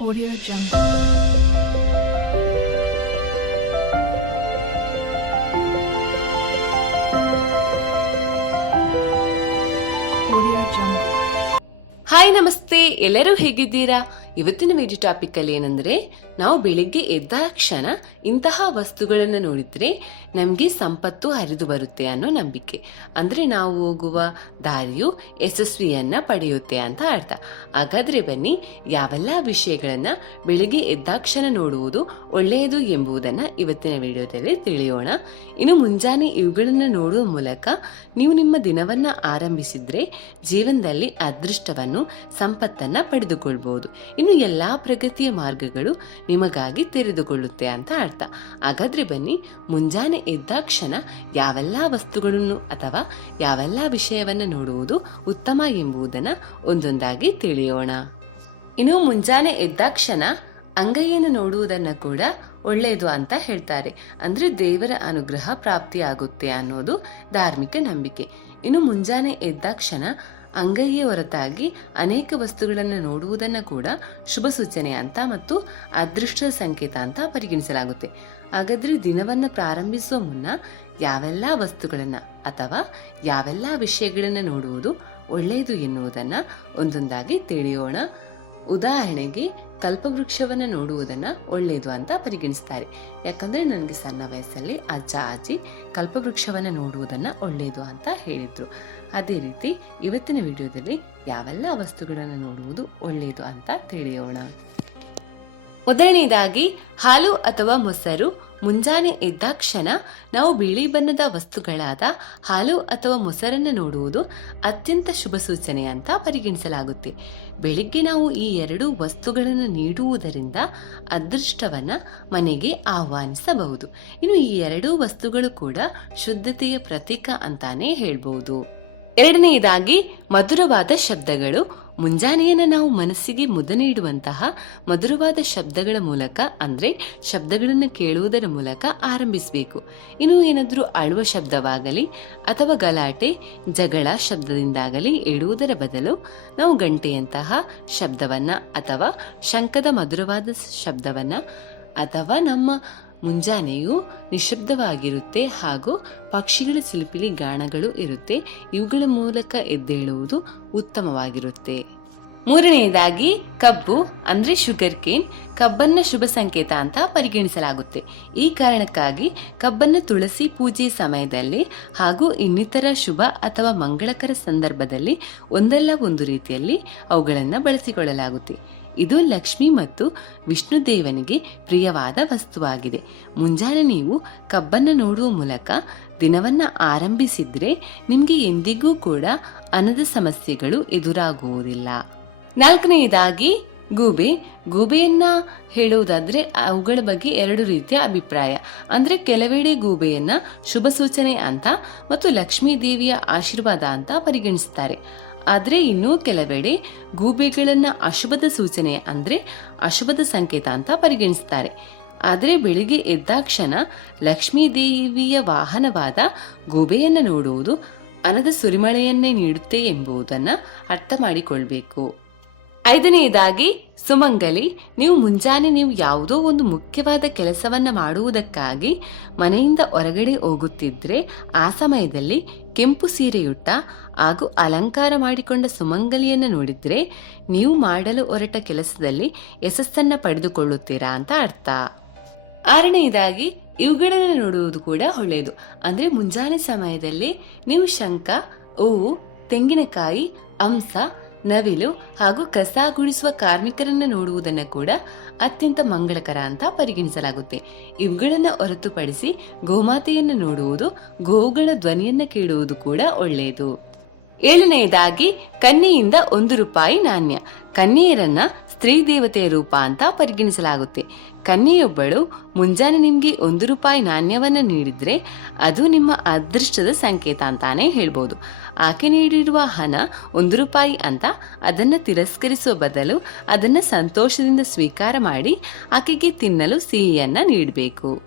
Korea jump Korea hi ನಮಸ್ತೆ ಎಲ್ಲರೂ ಹೇಗಿದ್ದೀರಾ? ಇವತ್ತಿನ ವಿಡಿಯೋ ಟಾಪಿಕ್ ಅಲ್ಲಿ ಏನಂದ್ರೆ, ನಾವು ಬೆಳಿಗ್ಗೆ ಎದ್ದ ಕ್ಷಣ ಇಂತಹ ವಸ್ತುಗಳನ್ನು ನೋಡಿದ್ರೆ ನಮಗೆ ಸಂಪತ್ತು ಹರಿದು ಬರುತ್ತೆ ಅನ್ನೋ ನಂಬಿಕೆ. ಅಂದ್ರೆ ನಾವು ಹೋಗುವ ದಾರಿಯು ಯಶಸ್ವಿಯನ್ನ ಪಡೆಯುತ್ತೆ ಅಂತ ಅರ್ಥ. ಹಾಗಾದ್ರೆ ಬನ್ನಿ, ಯಾವೆಲ್ಲ ವಿಷಯಗಳನ್ನ ಬೆಳಿಗ್ಗೆ ಎದ್ದಾಕ್ಷಣ ನೋಡುವುದು ಒಳ್ಳೆಯದು ಎಂಬುದನ್ನ ಇವತ್ತಿನ ವಿಡಿಯೋದಲ್ಲಿ ತಿಳಿಯೋಣ. ಇನ್ನು ಮುಂಜಾನೆ ಇವುಗಳನ್ನ ನೋಡುವ ಮೂಲಕ ನೀವು ನಿಮ್ಮ ದಿನವನ್ನ ಆರಂಭಿಸಿದ್ರೆ ಜೀವನದಲ್ಲಿ ಅದೃಷ್ಟವನ್ನು, ಸಂಪತ್ತನ್ನ ಪಡೆದುಕೊಳ್ಬಹುದು. ಎಲ್ಲಾ ಪ್ರಗತಿಯ ಮಾರ್ಗಗಳು ನಿಮಗಾಗಿ ತೆರೆದುಕೊಳ್ಳುತ್ತೆ ಅಂತ ಅರ್ಥ. ಹಾಗಾದ್ರೆ ಬನ್ನಿ, ಮುಂಜಾನೆ ಎದ್ದಾಕ್ಷಣ ಯಾವೆಲ್ಲ ವಸ್ತುಗಳನ್ನು ಅಥವಾ ಯಾವೆಲ್ಲ ವಿಷಯವನ್ನ ನೋಡುವುದು ಉತ್ತಮ ಎಂಬುದನ್ನ ಒಂದೊಂದಾಗಿ ತಿಳಿಯೋಣ. ಇನ್ನು ಮುಂಜಾನೆ ಎದ್ದಾಕ್ಷಣ ಅಂಗೈಯನ್ನು ನೋಡುವುದನ್ನ ಕೂಡ ಒಳ್ಳೆಯದು ಅಂತ ಹೇಳ್ತಾರೆ. ಅಂದ್ರೆ ದೇವರ ಅನುಗ್ರಹ ಪ್ರಾಪ್ತಿಯಾಗುತ್ತೆ ಅನ್ನೋದು ಧಾರ್ಮಿಕ ನಂಬಿಕೆ. ಇನ್ನು ಮುಂಜಾನೆ ಎದ್ದಾಕ್ಷಣ ಅಂಗೈಯೇ ಹೊರತಾಗಿ ಅನೇಕ ವಸ್ತುಗಳನ್ನು ನೋಡುವುದನ್ನು ಕೂಡ ಶುಭ ಸೂಚನೆ ಅಂತ ಮತ್ತು ಅದೃಷ್ಟ ಸಂಕೇತ ಅಂತ ಪರಿಗಣಿಸಲಾಗುತ್ತೆ. ಹಾಗಾದ್ರೆ ದಿನವನ್ನು ಪ್ರಾರಂಭಿಸುವ ಮುನ್ನ ಯಾವೆಲ್ಲ ವಸ್ತುಗಳನ್ನು ಅಥವಾ ಯಾವೆಲ್ಲ ವಿಷಯಗಳನ್ನು ನೋಡುವುದು ಒಳ್ಳೆಯದು ಎನ್ನುವುದನ್ನು ಒಂದೊಂದಾಗಿ ತಿಳಿಯೋಣ. ಉದಾಹರಣೆಗೆ ಕಲ್ಪವೃಕ್ಷವನ್ನು ನೋಡುವುದನ್ನ ಒಳ್ಳೆಯದು ಅಂತ ಪರಿಗಣಿಸ್ತಾರೆ. ಯಾಕಂದ್ರೆ ನನಗೆ ಸಣ್ಣ ವಯಸ್ಸಲ್ಲಿ ಅಜ್ಜ, ಅಜ್ಜಿ ಕಲ್ಪವೃಕ್ಷವನ್ನು ನೋಡುವುದನ್ನ ಒಳ್ಳೆಯದು ಅಂತ ಹೇಳಿದ್ರು. ಅದೇ ರೀತಿ ಇವತ್ತಿನ ವಿಡಿಯೋದಲ್ಲಿ ಯಾವೆಲ್ಲ ವಸ್ತುಗಳನ್ನು ನೋಡುವುದು ಒಳ್ಳೆಯದು ಅಂತ ತಿಳಿಯೋಣ. ಮೊದಲನೇದಾಗಿ ಹಾಲು ಅಥವಾ ಮೊಸರು ಮುಂಜಾನೆ ಎದ್ದಾಕ್ಷಣ ನಾವು ಬಿಳಿ ಬಣ್ಣದ ವಸ್ತುಗಳಾದ ಹಾಲು ಅಥವಾ ಮೊಸರನ್ನು ನೋಡುವುದು ಅತ್ಯಂತ ಶುಭ ಸೂಚನೆ ಅಂತ ಪರಿಗಣಿಸಲಾಗುತ್ತೆ. ಬೆಳಿಗ್ಗೆ ನಾವು ಈ ಎರಡು ವಸ್ತುಗಳನ್ನು ನೀಡುವುದರಿಂದ ಅದೃಷ್ಟವನ್ನು ಮನೆಗೆ ಆಹ್ವಾನಿಸಬಹುದು. ಇನ್ನು ಈ ಎರಡೂ ವಸ್ತುಗಳು ಕೂಡ ಶುದ್ಧತೆಯ ಪ್ರತೀಕ ಅಂತಾನೆ ಹೇಳ್ಬೋದು. ಎರಡನೆಯದಾಗಿ ಮಧುರವಾದ ಶಬ್ದಗಳು ಮುಂಜಾನೆಯನ್ನು ನಾವು ಮನಸ್ಸಿಗೆ ಮುದ ನೀಡುವಂತಹ ಮಧುರವಾದ ಶಬ್ದಗಳ ಮೂಲಕ, ಅಂದ್ರೆ ಶಬ್ದಗಳನ್ನು ಕೇಳುವುದರ ಮೂಲಕ ಆರಂಭಿಸಬೇಕು. ಇನ್ನು ಏನಾದರೂ ಅಳುವ ಶಬ್ದವಾಗಲಿ, ಅಥವಾ ಗಲಾಟೆ, ಜಗಳ ಶಬ್ದದಿಂದಾಗಲಿ ಇಡುವುದರ ಬದಲು ನಾವು ಗಂಟೆಯಂತಹ ಶಬ್ದವನ್ನು, ಅಥವಾ ಶಂಕದ ಮಧುರವಾದ ಶಬ್ದವನ್ನು, ಅಥವಾ ನಮ್ಮ ಮುಂಜಾನೆಯು ನಿಶಬ್ದವಾಗಿರುತ್ತೆ ಹಾಗೂ ಪಕ್ಷಿಗಳ ಸಿಲುಪಿಲಿ ಗಾಣಗಳು ಇರುತ್ತೆ. ಇವುಗಳ ಮೂಲಕ ಎದ್ದೇಳುವುದು ಉತ್ತಮವಾಗಿರುತ್ತೆ. ಮೂರನೆಯದಾಗಿ ಕಬ್ಬು, ಅಂದ್ರೆ ಶುಗರ್ ಕೇನ್ ಕಬ್ಬನ್ನ ಶುಭ ಸಂಕೇತ ಅಂತ ಪರಿಗಣಿಸಲಾಗುತ್ತೆ. ಈ ಕಾರಣಕ್ಕಾಗಿ ಕಬ್ಬನ್ನ ತುಳಸಿ ಪೂಜೆ ಸಮಯದಲ್ಲಿ ಹಾಗೂ ಇನ್ನಿತರ ಶುಭ ಅಥವಾ ಮಂಗಳಕರ ಸಂದರ್ಭದಲ್ಲಿ ಒಂದಲ್ಲ ಒಂದು ರೀತಿಯಲ್ಲಿ ಅವುಗಳನ್ನು ಬಳಸಿಕೊಳ್ಳಲಾಗುತ್ತೆ. ಇದು ಲಕ್ಷ್ಮಿ ಮತ್ತು ವಿಷ್ಣು ದೇವನಿಗೆ ಪ್ರಿಯವಾದ ವಸ್ತುವಾಗಿದೆ. ಮುಂಜಾನೆ ನೀವು ಕಬ್ಬನ್ನು ನೋಡುವ ಮೂಲಕ ದಿನವನ್ನ ಆರಂಭಿಸಿದ್ರೆ ನಿಮಗೆ ಎಂದಿಗೂ ಕೂಡ ಅನದ ಸಮಸ್ಯೆಗಳು ಎದುರಾಗುವುದಿಲ್ಲ. ನಾಲ್ಕನೆಯದಾಗಿ ಗೂಬೆ. ಗೂಬೆಯನ್ನ ಹೇಳುವುದಾದ್ರೆ ಅವುಗಳ ಬಗ್ಗೆ ಎರಡು ರೀತಿಯ ಅಭಿಪ್ರಾಯ. ಅಂದ್ರೆ ಕೆಲವೆಡೆ ಗೂಬೆಯನ್ನ ಶುಭ ಸೂಚನೆ ಅಂತ ಮತ್ತು ಲಕ್ಷ್ಮೀ ದೇವಿಯ ಆಶೀರ್ವಾದ ಅಂತ ಪರಿಗಣಿಸ್ತಾರೆ. ಆದ್ರೆ ಇನ್ನೂ ಕೆಲವೆಡೆ ಗೂಬೆಗಳನ್ನ ಅಶುಭದ ಸೂಚನೆ ಅಂದ್ರೆ ಅಶುಭದ ಸಂಕೇತ ಅಂತ ಪರಿಗಣಿಸ್ತಾರೆ. ಆದರೆ ಬೆಳಿಗ್ಗೆ ಎದ್ದಾಕ್ಷಣ ಲಕ್ಷ್ಮೀ ದೇವಿಯ ವಾಹನವಾದ ಗೂಬೆಯನ್ನ ನೋಡುವುದು ಅನದ ಸುರಿಮಳೆಯನ್ನೇ ನೀಡುತ್ತೆ ಎಂಬುದನ್ನ ಅರ್ಥ ಮಾಡಿಕೊಳ್ಬೇಕು. ಐದನೆಯದಾಗಿ, ಸುಮಂಗಲಿ, ನೀವು ಮುಂಜಾನೆ ನೀವು ಯಾವುದೋ ಒಂದು ಮುಖ್ಯವಾದ ಕೆಲಸವನ್ನ ಮಾಡುವುದಕ್ಕಾಗಿ ಮನೆಯಿಂದ ಹೊರಗಡೆ ಹೋಗುತ್ತಿದ್ರೆ, ಆ ಸಮಯದಲ್ಲಿ ಕೆಂಪು ಸೀರೆಯುಟ್ಟ ಹಾಗೂ ಅಲಂಕಾರ ಮಾಡಿಕೊಂಡ ಸುಮಂಗಲಿಯನ್ನು ನೋಡಿದ್ರೆ, ನೀವು ಮಾಡಲು ಹೊರಟ ಕೆಲಸದಲ್ಲಿ ಯಶಸ್ಸನ್ನ ಪಡೆದುಕೊಳ್ಳುತ್ತೀರಾ ಅಂತ ಅರ್ಥ. ಆರನೆಯದಾಗಿ, ಇವುಗಳನ್ನು ನೋಡುವುದು ಕೂಡ ಒಳ್ಳೆಯದು. ಅಂದ್ರೆ ಮುಂಜಾನೆ ಸಮಯದಲ್ಲಿ ನೀವು ಶಂಖ, ಹೂವು, ತೆಂಗಿನಕಾಯಿ ಅಂಸ ನವಿಲು ಹಾಗೂ ಕಸ ಗುಡಿಸುವ ಕಾರ್ಮಿಕರನ್ನ ನೋಡುವುದನ್ನು ಕೂಡ ಅತ್ಯಂತ ಮಂಗಳಕರ ಅಂತ ಪರಿಗಣಿಸಲಾಗುತ್ತೆ. ಇವುಗಳನ್ನು ಹೊರತುಪಡಿಸಿ ಗೋಮಾತೆಯನ್ನು ನೋಡುವುದು, ಗೋವುಗಳ ಧ್ವನಿಯನ್ನ ಕೇಳುವುದು ಕೂಡ ಒಳ್ಳೆಯದು. ಏಳನೆಯದಾಗಿ, ಕನ್ಯೆಯಿಂದ ಒಂದು ರೂಪಾಯಿ ನಾಣ್ಯ. ಕನ್ಯೆಯರನ್ನ ಸ್ತ್ರೀ ದೇವತೆಯ ರೂಪ ಅಂತ ಪರಿಗಣಿಸಲಾಗುತ್ತೆ. ಕನ್ಯೆಯೊಬ್ಬಳು ಮುಂಜಾನೆ ನಿಮ್ಗೆ ಒಂದು ರೂಪಾಯಿ ನಾಣ್ಯವನ್ನ ನೀಡಿದ್ರೆ ಅದು ನಿಮ್ಮ ಅದೃಷ್ಟದ ಸಂಕೇತ ಅಂತಾನೆ ಹೇಳ್ಬೋದು. ಆಕೆ ನೀಡಿರುವ ಹಣ ಒಂದು ರೂಪಾಯಿ ಅಂತ ಅದನ್ನ ತಿರಸ್ಕರಿಸುವ ಬದಲು ಅದನ್ನ ಸಂತೋಷದಿಂದ ಸ್ವೀಕಾರ ಮಾಡಿ ಆಕೆಗೆ ತಿನ್ನಲು ಸಿಹಿಯನ್ನ ನೀಡಬೇಕು.